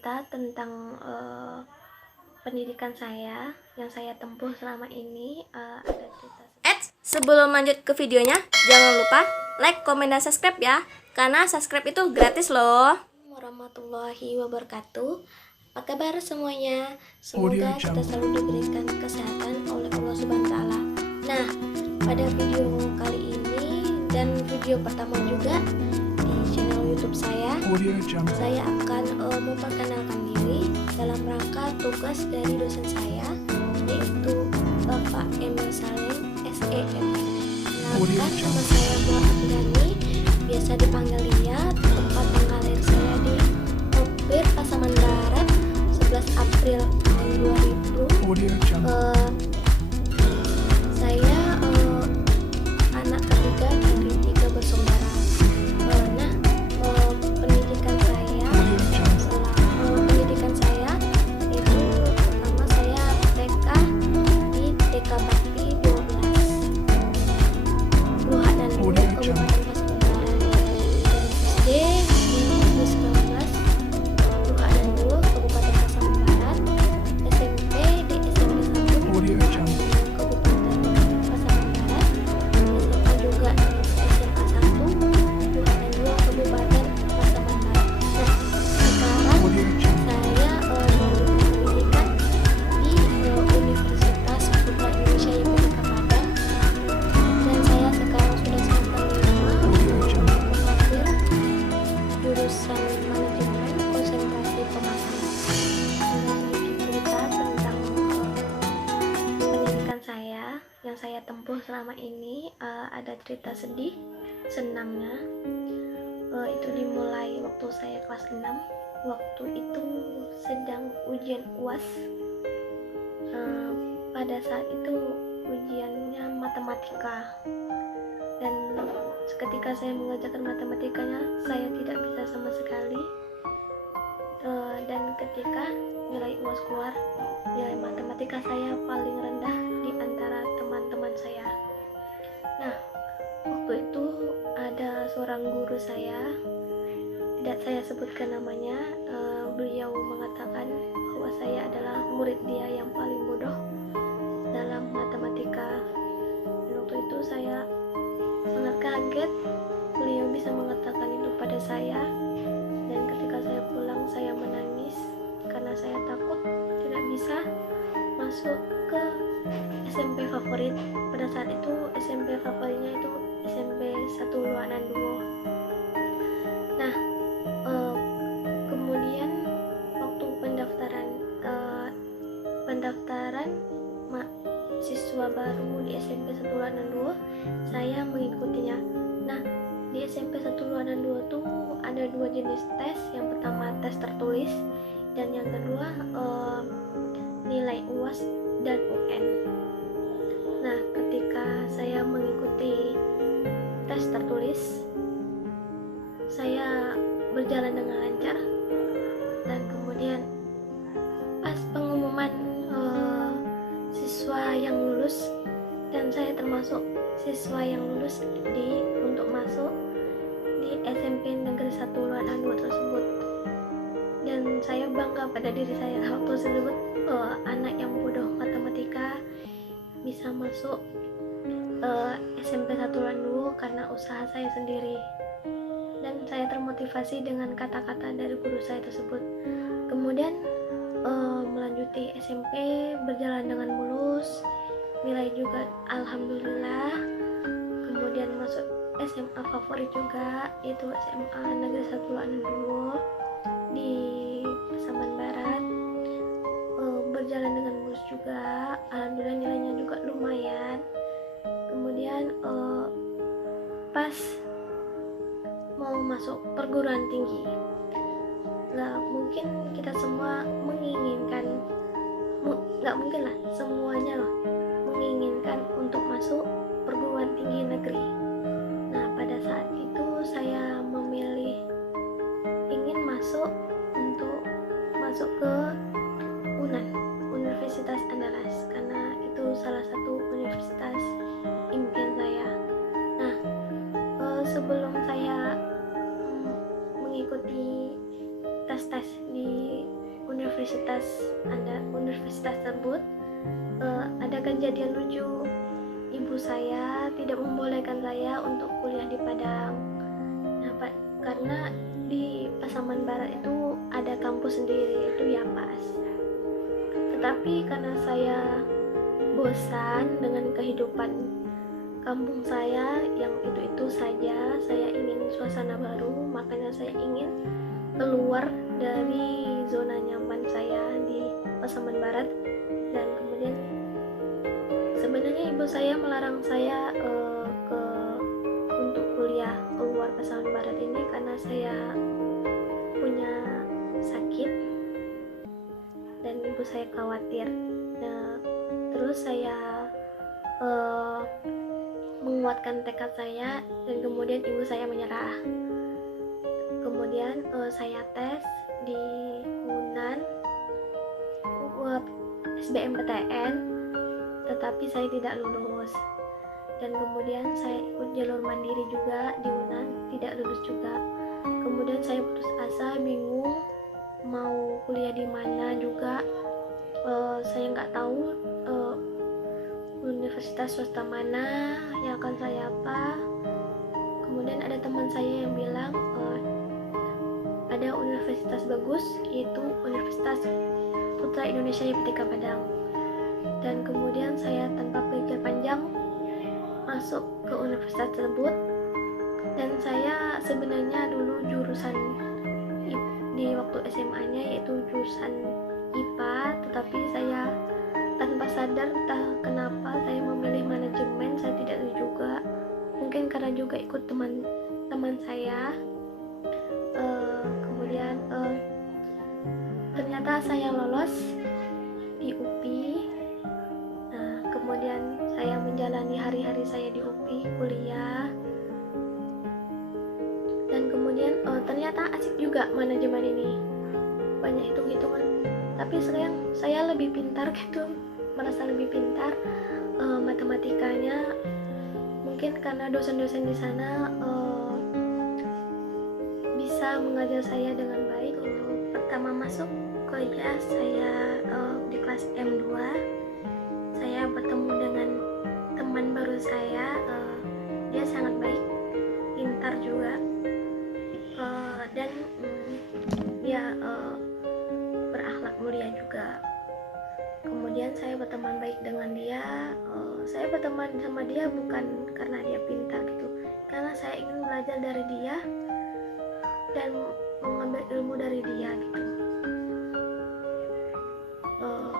cerita tentang pendidikan saya yang saya tempuh selama ini. Ada cerita. Sebelum lanjut ke videonya, jangan lupa like, komen, dan subscribe ya, karena subscribe itu gratis loh. Warahmatullahi wabarakatuh. Apa kabar semuanya? Semoga kita selalu diberikan kesehatan oleh Allah Subhanahu wa Ta'ala. Nah, pada video kali ini dan video pertama juga di channel YouTube saya akan memperkenalkan diri dalam rangka tugas dari dosen saya, yaitu Bapak Emil Salim, SEM. Kenalkan, nama saya Muhammad Abdani, biasa dipanggil Lia. Tempat tanggal lahir saya di Opir, Pasaman Barat, 11 April tahun 2000. Saya anak ketiga dari 3 bersaudara. Pendidikan saya itu pertama saya TK di TK Bakti 12 Luhak dan Dulu, Kabupaten Pasaman Barat. SD di 19 Luhak dan Dulu, Kabupaten Pasaman Barat. SMP di SMP 1 Kabupaten Pasaman Barat. SMA juga di SMA 1 Luhak dan Dulu, Kabupaten Pasaman Barat. Nah, sekarang saya melanjutkan pendidikan di Universitas Putra Indonesia YPK Padang, dan saya sekarang sudah semester 5 mengambil jurusan manajemen konsentrasi pemasaran. Sedikit cerita tentang pendidikan saya yang saya tempuh selama ini. Ada cerita sedih, senangnya. Itu dimulai waktu saya kelas 6. Waktu itu sedang ujian UAS. Pada saat itu ujiannya matematika, dan ketika saya mengerjakan matematikanya saya tidak bisa sama sekali. Dan ketika nilai UAS keluar, nilai matematika saya paling rendah di antara teman-teman saya. Nah, waktu itu ada seorang guru saya, tidak saya sebutkan namanya. Beliau mengatakan bahwa saya adalah murid dia yang paling bodoh dalam matematika. Dan waktu itu saya sangat kaget beliau bisa mengatakan itu pada saya. Dan ketika saya pulang, saya menangis karena saya takut tidak bisa masuk ke SMP favorit. Pada saat itu SMP favoritnya itu SMP 1 Luhak dan Dulu. Nah, kemudian waktu pendaftaran siswa baru di SMP 1 Luhak dan Dulu, saya mengikutinya. Nah, di SMP 1 Luhak dan Dulu tuh ada 2 jenis tes. Yang pertama tes tertulis, dan yang kedua nilai UAS dan UN. Nah, ketika saya mengikuti tes tertulis, saya berjalan dengan lancar, dan kemudian pas pengumuman siswa yang lulus, dan saya termasuk siswa yang lulus untuk masuk di SMP Negeri 1 Luhak dan Dulu tersebut. Dan saya bangga pada diri saya waktu tersebut, anak yang bodoh matematika bisa masuk SMP 1 Luhak dan Dulu karena usaha saya sendiri. Dan saya termotivasi dengan kata-kata dari guru saya tersebut. Kemudian melanjuti SMP berjalan dengan mulus, nilai juga alhamdulillah. Kemudian masuk SMA favorit juga, yaitu SMA Negeri 1 Luhak dan Dulu di Pasaman Barat. Berjalan dengan mulus juga, alhamdulillah nilainya juga lumayan. Kemudian pas mau masuk perguruan tinggi, nggak mungkin kita semua menginginkan, nggak mungkin lah semuanya menginginkan untuk masuk perguruan tinggi negeri. Nah, pada saat itu saya memilih ingin masuk ke UNAN, Universitas Andalas, karena itu salah satu universitas impian saya. Nah, sebelum saya mengikuti tes-tes di universitas tersebut ada kejadian lucu. Ibu saya tidak membolehkan saya untuk kuliah di Padang. Nah, karena di Pasaman Barat itu ada kampus sendiri, itu YAPAS. Tetapi karena saya bosan dengan kehidupan kampung saya yang itu saja, saya ingin suasana baru, makanya saya ingin keluar dari zona nyaman saya di Pasaman Barat. Dan kemudian sebenarnya ibu saya melarang saya untuk kuliah keluar Pasaman Barat ini karena saya punya sakit dan ibu saya khawatir. Nah, terus saya menguatkan tekad saya dan kemudian ibu saya menyerah. Kemudian saya tes di UNAN SBMPTN, tetapi saya tidak lulus. Dan kemudian saya ikut jalur mandiri juga di UNAN, tidak lulus juga. Kemudian saya putus asa, bingung mau kuliah di mana juga. Saya nggak tahu universitas swasta mana yang akan saya apa. Kemudian ada teman saya yang bilang ada universitas bagus, yaitu Universitas Putra Indonesia IPTK Padang. Dan kemudian saya tanpa pikir panjang masuk ke universitas tersebut. Dan saya sebenarnya dulu jurusan di waktu SMA-nya yaitu jurusan IPA, tetapi saya tanpa sadar entah kenapa saya memilih manajemen, saya tidak tahu juga. Mungkin karena juga ikut teman-teman saya. Kemudian ternyata saya lolos di UPI. Nah, kemudian saya menjalani hari-hari saya di UPI kuliah. Dan kemudian ternyata asik juga manajemen ini, banyak hitung-hitungan. Tapi sekarang saya lebih pintar gitu, merasa lebih pintar matematikanya. Mungkin karena dosen-dosen di sana bisa mengajar saya dengan baik. Pertama masuk kuliah saya di kelas M2, saya bertemu dengan teman baru saya. Dia sangat baik, pintar juga, dan dia berakhlak mulia juga. Kemudian saya berteman baik dengan dia. Saya berteman sama dia bukan karena dia pintar gitu, karena saya ingin belajar dari dia dan mengambil ilmu dari dia gitu,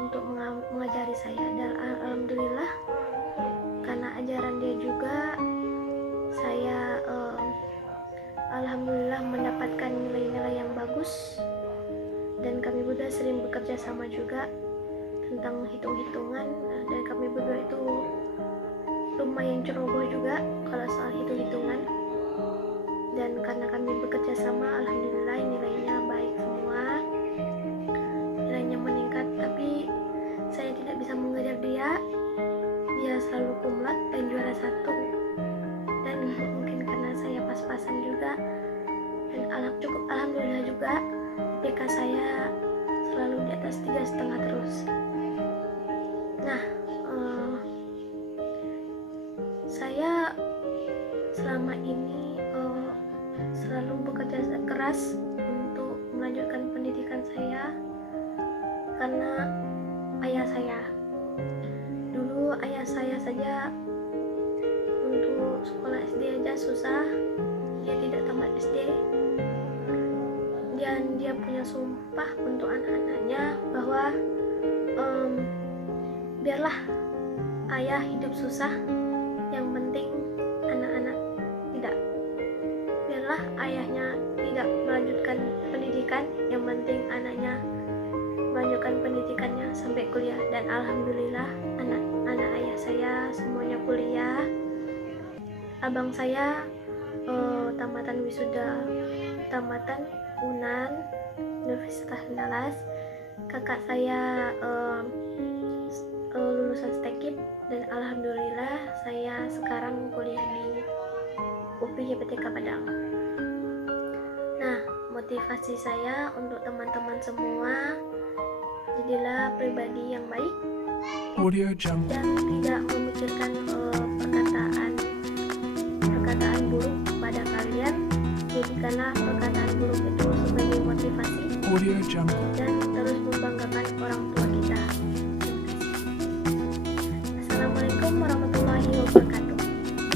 untuk mengajari saya. Dan alhamdulillah karena ajaran dia juga saya alhamdulillah mendapatkan nilai-nilai yang bagus. Dan kami berdua sering bekerja sama juga tentang hitung-hitungan, dan kami berdua itu lumayan ceroboh juga kalau soal hitung-hitungan. Dan karena kami bekerja sama, alhamdulillah nilainya baik semua, nilainya meningkat. Tapi saya tidak bisa mengejar dia selalu kumlot dan juara 1. Dan mungkin karena saya pas-pasan juga, dan alhamdulillah juga IPK saya selalu di atas 3,5 terus. Nah, saya selama ini selalu bekerja keras untuk melanjutkan pendidikan saya karena ayah saya. Dulu ayah saya saja untuk sekolah SD aja susah, dia tidak tamat SD. Dan dia punya sumpah untuk anak-anaknya bahwa biarlah ayah hidup susah, yang penting anak-anak tidak. Biarlah ayahnya tidak melanjutkan pendidikan, yang penting anaknya melanjutkan pendidikannya sampai kuliah. Dan alhamdulillah anak ayah saya semuanya kuliah. Abang saya tamatan wisuda, tamatan UNAN Universitas Andalas. Kakak saya lulusan STEKIP, dan alhamdulillah saya sekarang kuliah di UPI IPTK Padang. Nah, motivasi saya untuk teman-teman semua Jadilah pribadi yang baik Audio Jungle. dan tidak memikirkan perkataan buruk pada kalian. Jadikanlah perkataan buruk itu sebagai motivasi Audio Jungle. dan terus membanggakan orang tua kita.